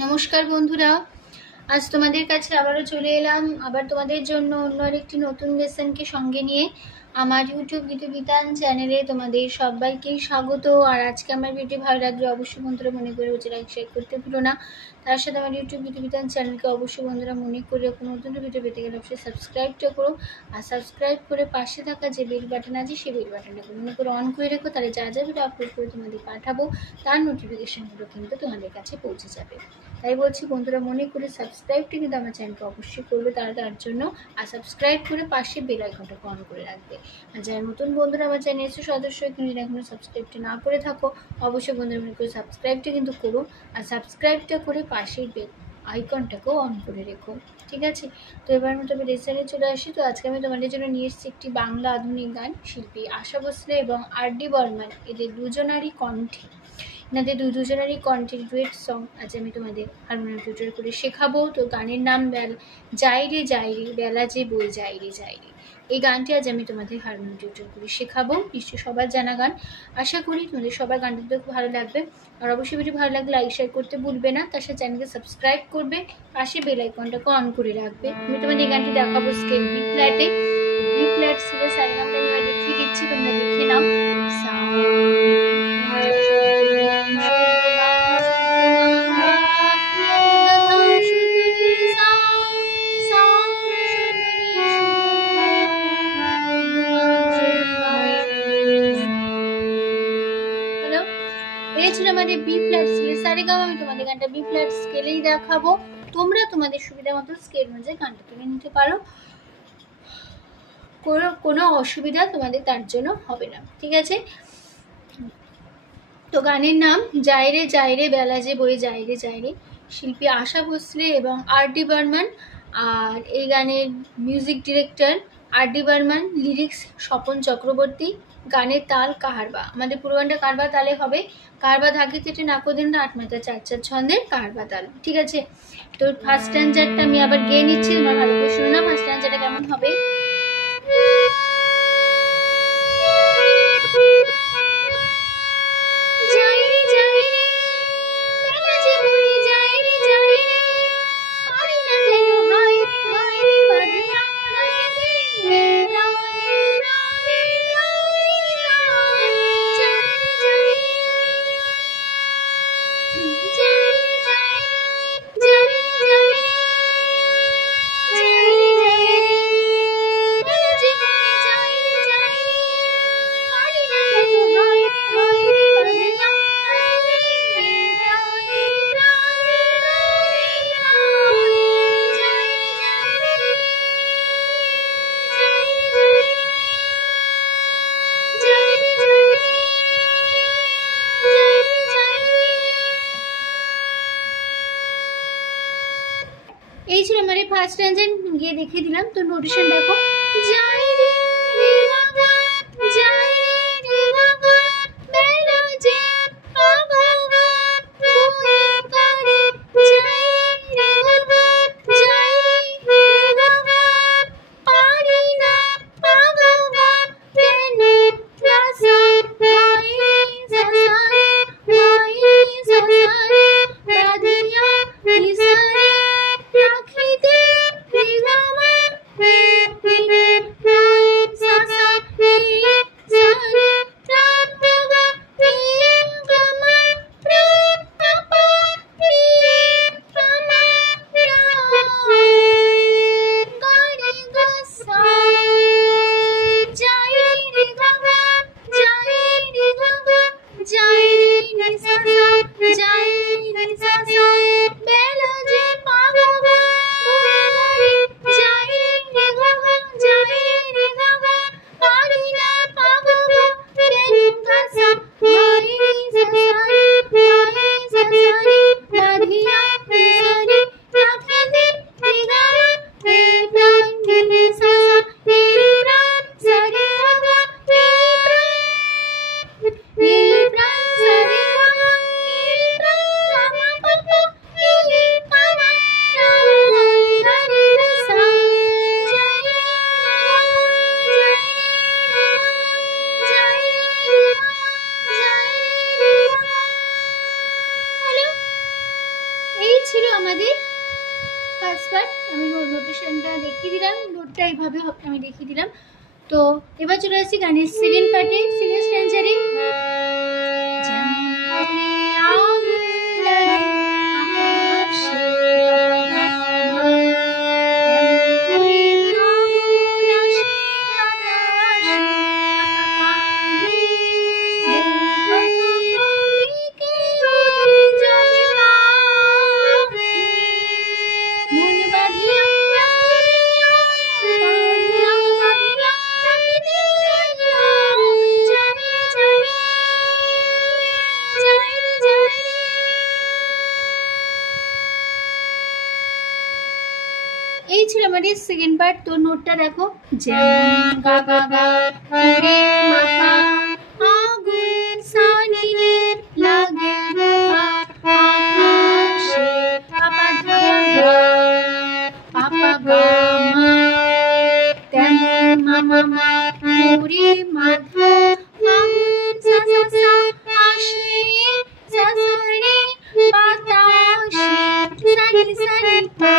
নমস্কার বন্ধুরা, আজ তোমাদের কাছে আবারও চলে এলাম আবার তোমাদের জন্য অন্য আরেকটি নতুন লেসনকে সঙ্গে নিয়ে। আমার ইউটিউব গীতু বিতান চ্যানেলে তোমাদের সবাইকেই স্বাগত। আর আজকে আমার ভিডিও ভালো লাগলে অবশ্যই বন্ধুরা মনে করে লাইক শেয়ার করতে ভুলো না। তার সাথে আমার ইউটিউব গীতু বিতান চ্যানেলকে অবশ্যই বন্ধুরা মনে করে নতুন ভিডিও পেতে গেলে অবশ্যই সাবস্ক্রাইবটা করো। আর সাবস্ক্রাইব করে পাশে থাকা যে বেল বাটন আছে সেই বেল বাটনটাকে মনে করে অন করে রেখো, তাহলে যা যা ভিডিও আপলোড করে তোমাদের পাঠাবো তার নোটিফিকেশনগুলো কিন্তু তোমাদের কাছে পৌঁছে যাবে। তাই বলছি বন্ধুরা মনে করে সাবস্ক্রাইবটা কিন্তু আমার চ্যানেলকে অবশ্যই করবে তার জন্য। আর সাবস্ক্রাইব করে পাশে বেল আইকনটাকে অন করে রাখবে। আর যারা নতুন বন্ধুরা আমার চ্যানেল এসে সদস্য কিন্তু এখনো সাবস্ক্রাইবটা না করে থাকো, অবশ্যই বন্ধুরা মনে করে সাবস্ক্রাইবটা কিন্তু করো। আর সাবস্ক্রাইবটা করে পাশের বেল আইকনটাকেও অন করে রেখো, ঠিক আছে? তো এবার মতো আমি রেসারে চলে আসি। তো আজকে আমি তোমাদের জন্য নিয়ে এসেছি একটি বাংলা আধুনিক গান। শিল্পী আশা ভোসলে এবং আর.ডি. বর্মন এদের দুজনারই কণ্ঠে, এনাদের দুজনেরই কন্টেন্ট ডুয়েট সং আজ আমি তোমাদের হারমোনিয়াম টিউটর করে শেখাবো। তো গানের নাম যাই রে বেলা যে বই যাই রে। এই গানটি আজ আমি তোমাদের হারমোনিয়াম টিউটর করে শেখাবো। নিশ্চয়ই সবার জানা গান, আশা করি তোমাদের সবার গানটা তো খুব ভালো লাগবে। আর অবশ্যই ভিডিও ভালো লাগলে লাইক শেয়ার করতে ভুলবে না, তার সাথে চ্যানেলকে সাবস্ক্রাইব করবে, পাশে বেল আইকনটাকে অন করে রাখবে। আমি তোমাদের এই গানটি দেখাবো স্কেল বি ফ্ল্যাটে। বি ফ্ল্যাট সিলে সারেগামটা আমি দেখিয়ে দিচ্ছি, তোমরা দেখে নাও। আমাদের বি ফ্ল্যাট স্কেলে সারেগামা। আমি তোমাদের গানটা বি ফ্ল্যাট স্কেলেই দেখাবো, তোমরা তোমাদের সুবিধা মতো স্কেল অনুযায়ী গানটা তুলে নিতে পারো, কোনো অসুবিধা তোমাদের তার জন্য হবে না, ঠিক আছে? তো গানের নাম যাই রে বেলা যে বই যাই রে। শিল্পী আশা ভোসলে এবং আর.ডি. বর্মন। আর এই গানের music director RD. Barman, lyrics Swapan Chakraborty, গানের তাল কাহারবা। আমাদের পুরো গানটা কাহারবা তালে হবে। কাহারবা ধাকি তেটে নাকোদিন 8 মাত্রা 4/4 ছন্দের কাহারবা তাল, ঠিক আছে? তো ফার্স্ট স্ট্যান্জারটা আমি আবার গেয়ে নিচ্ছি, তোমরা ভালো করে শুনো না ফার্স্ট স্ট্যান্জারটা কেমন হবে। এই ছিল আমার ফার্স্ট স্ট্যান্জা, গিয়ে দেখিয়ে দিলাম। তো নোটেশন দেখো, যাই রে বাবা যাই রে বাবা বেলা যে আগা বই পারে যাই রে বাবা যাই রে বাবা পারি না আগা কেন রাসা হাই সাসারে বাদিয়া নিসারে রাখিতে রে বাবা আমাদের ফার্স্ট পার্ট। আমি নোটেশনটা দেখিয়ে দিলাম, নোটটা এইভাবে আমি দেখিয়ে দিলাম। তো এবার চলে আসছি গানের সেকেন্ড পার্টে, সেকেন্ড স্ট্যান্জারে। এই ছিল আমাদের সেকেন্ড পার্ট। তো নোটটা দেখো, যেমন গা গা গা রে মা পা আগুন সানি লাগে আকাশে পাপা ধা গা পাপা গা মা তেমন মামা মা রে মাধা আগুন সা সা সা আসে সা সা রে বাতাসে সানি সানি পা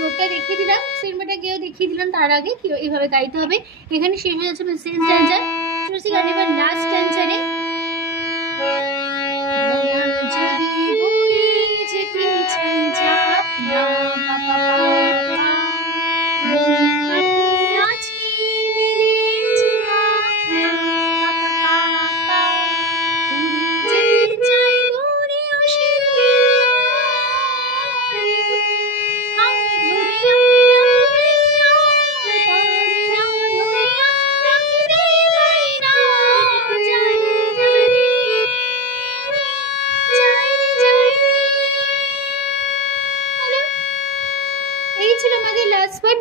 নোটটা দেখিয়ে দিলাম, সিনেমাটা গিয়েও দেখিয়ে দিলাম তার আগে কি এইভাবে গাইতে হবে। এখানে শেষ হয়ে যাচ্ছে সেকেন্ড স্ট্যান্জা। চলছি গান এবার লাস্ট স্ট্যান্জারে।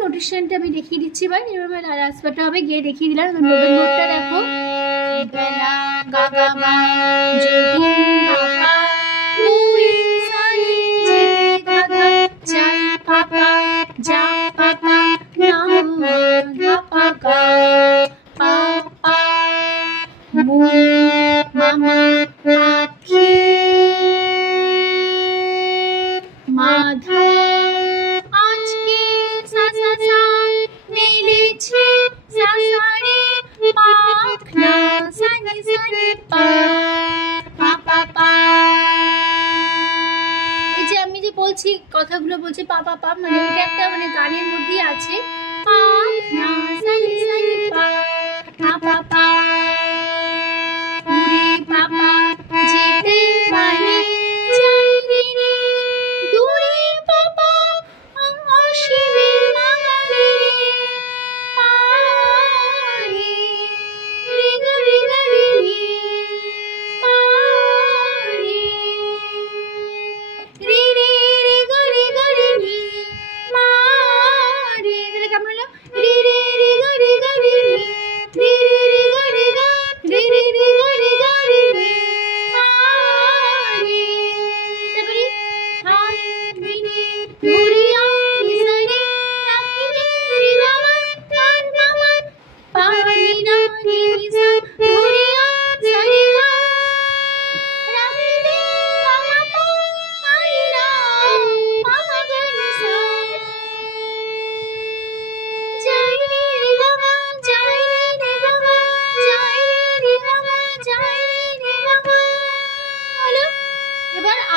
নোটেশনটা আমি দেখিয়ে দিচ্ছি ভাই, এবার লাস্ট পার্টটা হবে, গিয়ে দেখিয়ে দিলাম। নোটটা দেখো, বেলা গা গা গা যদি পাপা মুই সানি যেতে দাদা যাই পাপা যা পাপা না পাপা গা পাপা মুই মামা আখি মাধা বলছি কথাগুলো বলছি পা পা পা, মানে এটা একটা মানে গানের মধ্যেই আছে। পা না সানি সানি পা পা পা পা উড়ে পাপা যেতে পারি চাই রে দূরে পাপা অসীমের মাগারে পারি রে গা রে গা রে রে পারি রে রে রে রে রে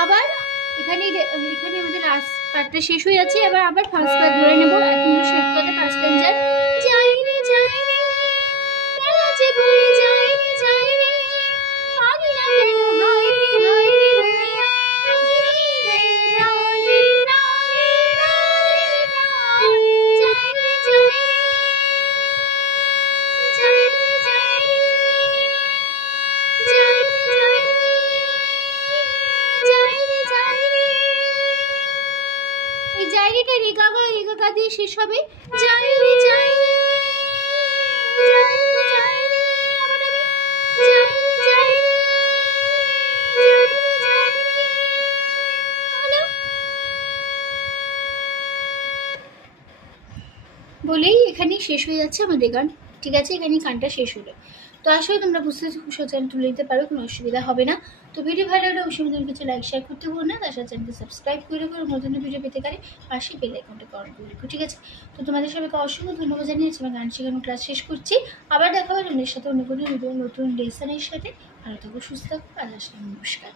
আবার এখানে আমাদের লাস্ট পার্টটা শেষ হয়ে যাচ্ছে, আবার ফার্স্ট পার্ট ধরে নেবো। এখন শেষ করতে ফার্স্ট টাইম যাই রে যাই রে বেলা যে ভুলে যাই রে যাই রে পারি না কেন হাই রে হইয়া দিয়ে শেষ হবে যাই রে যাই রে যাই রে যাই রে আবার আমি যাই রে যাই রে যাই রে বলেই এখানেই শেষ হয়ে যাচ্ছে আমাদের গান। ঠিক আছে, এখানেই গানটা শেষ হলো। তো আসলে তোমরা বুঝতে চ্যানেল তুলে দিতে পারো, কোনো অসুবিধা হবে না। তো ভিডিও ভালো লাগলে অবশ্যই তোমাদের কিছু লাইক শেয়ার করতে ভুলো না, তার সাথে চ্যানেলকে সাবস্ক্রাইব করে রাখো, নতুন ভিডিও পেতে পারে পাশে বেল আইকনটা অন করে রাখো। ঠিক আছে, তো তোমাদের সবাইকে অসংখ্য ধন্যবাদ জানিয়েছি। আমার গান শেখানো ক্লাস শেষ করছি। আবার দেখা হবে তোমাদের সাথে অন্য কোনো ভিডিও নতুন লেসনের সাথে। ভালো থাকো, সুস্থ থাকো, আর নমস্কার।